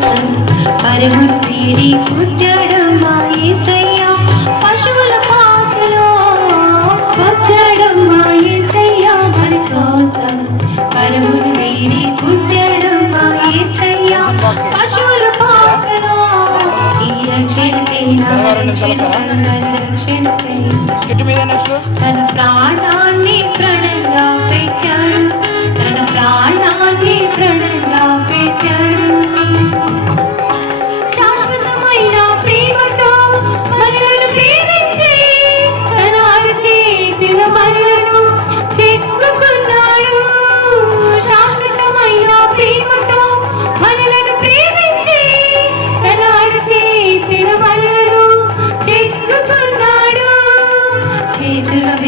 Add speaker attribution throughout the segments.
Speaker 1: కోసం పరుగులు వీడి పుట్టడమ్మా ఏసయ్యా పశువుల పాకలో వచ్చాడమ్మా ఏసయ్యా మన కోసం పరుగులు వీడి పుట్టడమ్మా ఏసయ్యా పశువుల పాకలో ఈ రక్షణకై నా రక్షణకై నా రక్షణకై
Speaker 2: స్కిట్ మీద నెక్స్ట్
Speaker 1: తన ప్రాణాన్ని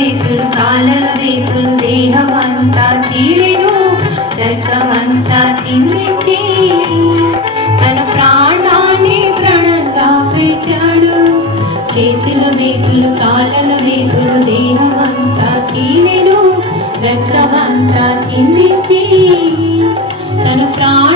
Speaker 1: వేతులు కాలల వేతులు దేహమంతా చీరెను రక్తమంతా చిందించి. తన ప్రాణాన్ని ప్రణంగా పెట్టాడు. చేతుల వేతులు కాలల వేతులు దేహమంతా చీరెను రక్తమంతా చిందించి. తన ప్రాణ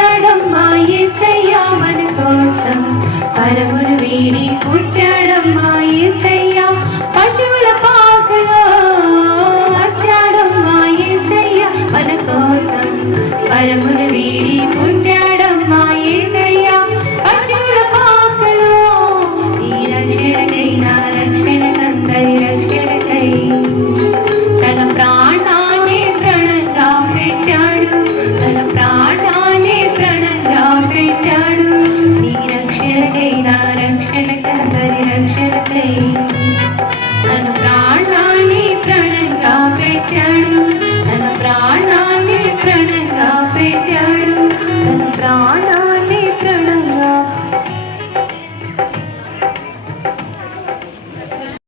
Speaker 1: పుట్టాడమ్మా ఏసయ్య మన కోసం. పరమును వీడి పుట్టాడమ్మా ఏసయ్య. పశువుల పాకలో వచ్చాడమ్మా ఏసయ్య మన కోసం. పరమును వీడి పుట్టాడు caminar.